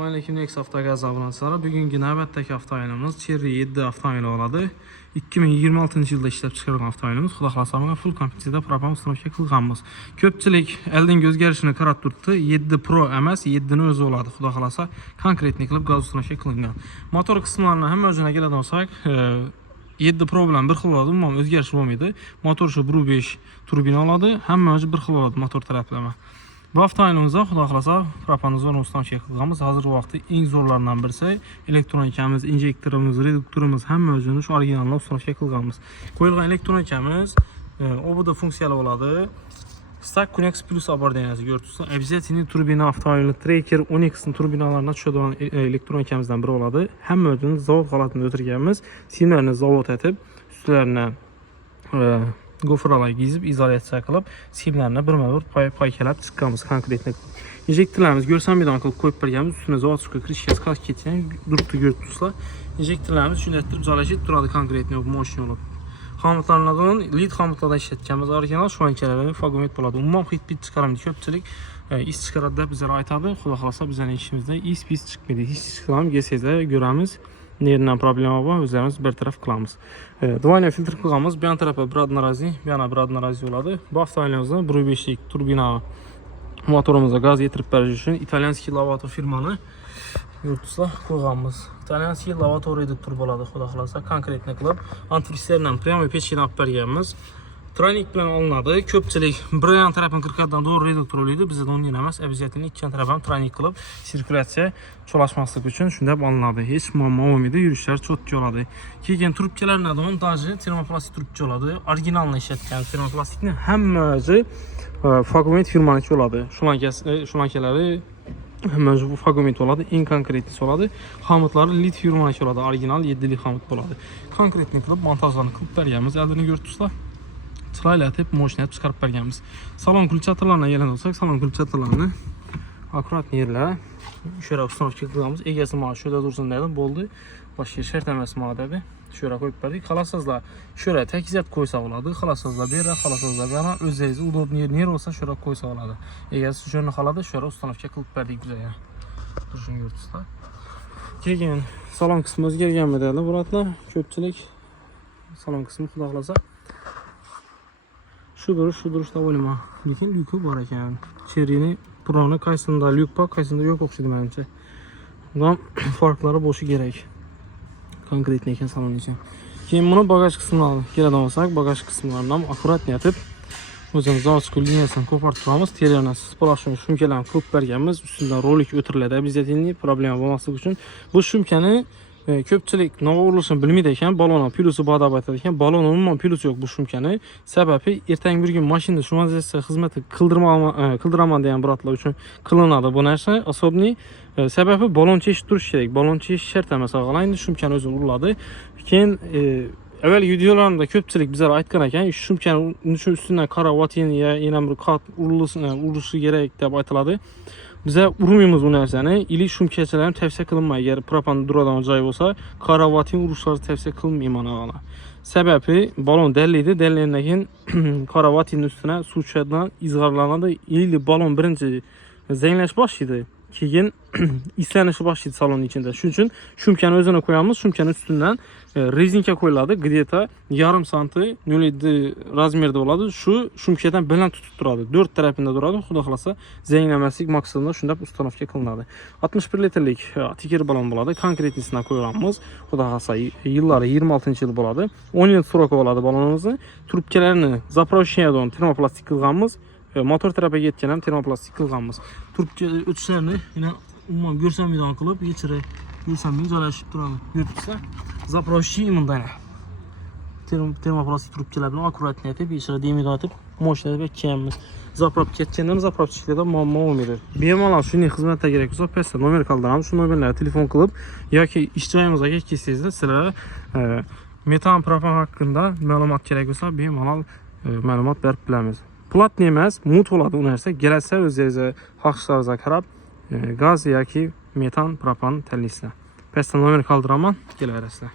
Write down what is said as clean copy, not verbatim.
Aleyküm Next Avtogaz abunəçiləri. Bugünkü növbətdəki avtomobilimiz Chery 7 avtomobili oladı. 2026-cı ildə işləb çıxarılan avtomobilimiz. Xuda xalasamağa full kompleksiyada propan ustanovka qılğanımız. Köpçilik əldən göz gəlişini qarat tutdu. 7 Pro əməs, 7-ni özü oladı. Xuda xalasa konkretni qılıb qaz ustanovka qılıngan. Motor qismlarına həm özünə gələn olsaq, 7 Pro bilan bir xil oladı, amma özgəriş olmaydı. Motor şu Bru 5 turbina oladı, həm özü bir xil oladı motor tərəfləmə. Bu avtomobilimizdə xuda xalasa propanizon ustanovka qılğanımız hazır vaxtı ən zorlarından birisi. Elektronikamiz, injektorumuz, reduktorumuz həm özünü şu orijinalına ustanovka qılğanımız. Qoyulğan elektronikamiz OBD funksiyalı oladı. Stack Connex Plus abordiyası gördünüz. Обязательно turbina avtomobili Tracker Onyx'in turbinalarına düşən elektronikamizdən biri oladı. Həm özünü zavod halatında ötürgənimiz simlərini zavod etib, üstlərinə gofralar gizib, izolyasiya qılıb, simlərinə birmə-bir paykəlab çıxqanımız konkretni. İnjektorlarımız görsən bir qılıb qoyub bərgəmiz, üstünə zavod krişkəsi qaz keçən durubdu gördünüzsə. İnjektorlarımız şünətdir, cələkət duradı konkretni motion olub. Xamutlarından, lead xamutlardan işlətkəmiz orijinal şuankələrinin fagomet boladı. Umumam xitbit çıxaramdı köpçilik. İş çıxaradı da bizlərə aytadı. Xuda xalasa bizlərin işimizdə pis çıxmıydı. Hiç çıxıram, GSZ görəmiz. Nerindən problema var, özlərimiz bir tərəf qılamız. Duvayla filtr qılğamız, bir yan tərəfə bir adnarazi, bir yana bir adnarazi oladı. Bu avtomobilimizdə Bru 5'lik turbina motorumuza qaz yetirib bərəcək üçün İtalyanski Lavato firmanı yurtusla qılğamız. İtalyanski Lavato reduktor boladı, xuda xalasa konkretni qılıb. Antifrislərlə priyami peçkini ap bərgəmiz. Tranik bilan alınadı. Köpçilik bir yan tərəfin 40'dan doğru reduktor oluydu. Bizdə də onun yenəməz. Əvəziyyətini iki yan tərəfən tranik qılıb sirkulasiya çolaşmaslık üçün şündəb alınadı. Heç muamma olmadı. Yürüşlər çok oladı. Kegen trubkalarına da onun dajı termoplastik trubka oladı. Orijinalını işlətkən termoplastikni həmməcə Fagomet firmanınki oladı. Şulankələri həmməcə bu Fagomet oladı. En konkretlisi oladı. Xamutları Lit firmanınki oladı. Orijinal 7'lik xamut oladı. Konkretni qılıb montajlarını qılıb bərgəmiz əldini gördünüzsə. Sırayla atıb moşinət çıxarıb bərgəmiz. Salon kulçatlarına gələn olsaq, salon kulçatlarını akurat yerlə şöyle ustanovka qılğamız. Egəsi mağı şöyle dursun dedim, boldu. Başı şərtləməsi madədir. Şöyle qoyub bərdik. Xalasızla şöyle təkizət qoysaq oladı. Xalasızla bir yerə, xalasızla bir yana özlərizi udoblu yer olsa şöyle qoysaq oladı. Egəsi şöyle xaladı, şöyle ustanovka qılıb bərdik güzel. Dursun gördünüzlər. Kegen salon qismi özgərgənmi deyəli buratla. Köpçilik salon qismi xuda xalasa. Şu duruşda olma. Lekin lükü var ekan. Chery'ni Pro'ni qaysında lük var, qaysında yo'q o'xshaydi menimcha. Bundan farqlari bo'lishi kerak. Konkretni ekan salon uchun. Keyin buni bagaj qismiga keladigan bo'lsak, bagaj qismlaridan akurat yetib o'zimiz zavod liniyasini ko'parib turamiz. Terini splash shumkalarni qilib berganmiz. Ustidan rolik o'tiriladi. Обязательно problema bo'lmasligi uchun bu shumkani köpçilik nova urilishini bilmaydi ekan, balonning pilusi bor aytadi ekan. Balon umuman pilusi yo'q bu shumkani. Sababi ertangi bir kun mashinani shumaziya xizmati qildiraman degan biratlar uchun qilinadi bu narsa. Asobni sababi balon cheshib turish kerak. Balon chešish shart emas. Endi shumkani o'zi uriladi. Keyin avval videolarimda ko'pchilik bizlar aytgan ekan, shumkani ustidan qara vatin yana bir qat urilishi kerak deb aytiladi. Bize urmaymiz bu narsani. İlik shumkachalarni tavsiya qilinmaydi. Agar propan duradigan joy bo'lsa, karavatin urushlari tavsiya qilmayman avvalo. Sababi balon dəllaydi, dəlləyindən keyin karavatin üstünə suv tushadidan izg'arlanadi. İlik balon birinchi zanglash boshlaydi. Keyin islanishi boshlaydi salon ichida. Shuning uchun shumkani o'zini qo'yamiz. Shumkani ustidan rezinka qo'yiladi. Где-то yarım santi 0,7 razmerda bo'ladi. Shu shumkadan bilan tutib turadi. 4 tarafında turadi. Xudo xolasa zanglamaslik maqsadida shunday ustanovka qilinadi. 61 litrlik teker balon bo'ladi. Konkretnisini qo'yamiz. Xudo xolasa yillari 26-yil bo'ladi. 10 yil sroki bo'ladi balonimizni. Trubkalarni zapravsheniyadan termoplastik qilganmiz. Motor tarafiga yetgan ham termoplastik qilganmiz. Trubka o'tishlarini yana umuman ko'rsamiydan qilib, ichira ko'rsamiydan joylashib turadi. Ko'rdingizmi? Zapravsheniya bunday. Termoplastik trubkalar bilan akuratni etib, ichira demida atib, mashinada bekkanmiz. Zapravka ketganda ham zapravchilikda muammo bo'lmaydi. Bemalol shunday xizmatlar kerak bo'lsa, pastda nomer qoldiramiz. Shu nomerlarga telefon qilib yoki ish joyimizga kelsangizlar, sizlar metan propan haqida ma'lumot kerak bo'lsa, bemalol ma'lumot berib bilamiz. Platni emas, mut bo'ladi u narsa. Kelsa o'zingizga xohishlaringizga qarab gaz yoki metan propan tanlaysizlar. Pastda nomer qoldiraman, kelaverasizlar.